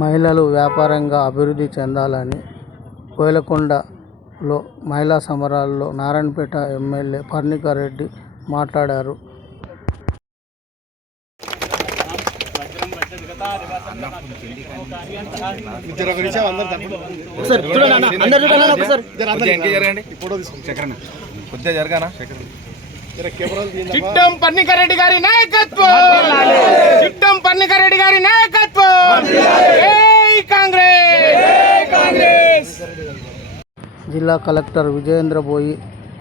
మహిళలు వ్యాపారంగా అభివృద్ధి చెందాలని కోయలకొండలో మహిళా సమరాల్లో నారాయణపేట ఎమ్మెల్యే పర్ణికా రెడ్డి మాట్లాడారు. చిట్టం పన్నికరెడ్డి గారి నాయకత్వం! చిట్టం పన్నికరెడ్డి గారి నాయకత్వం! జిల్లా కలెక్టర్ విజయేంద్ర బోయి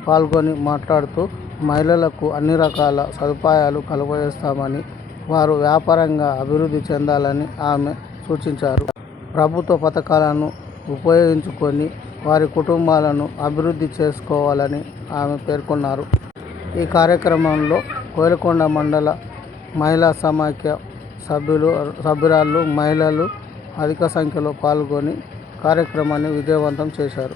పాల్గొని మాట్లాడుతూ మహిళలకు అన్ని రకాల సదుపాయాలు కలుగజేస్తామని వారు వ్యాపారంగా అభివృద్ధి చెందాలని ఆమె సూచించారు. ప్రభుత్వ పథకాలను ఉపయోగించుకొని వారి కుటుంబాలను అభివృద్ధి చేసుకోవాలని ఆమె పేర్కొన్నారు. ఈ కార్యక్రమంలో కోయలకొండ మండల మహిళా సమాఖ్య సభ్యులు సభ్యురాళ్ళు మహిళలు అధిక సంఖ్యలో పాల్గొని కార్యక్రమాన్ని విజయవంతం చేశారు.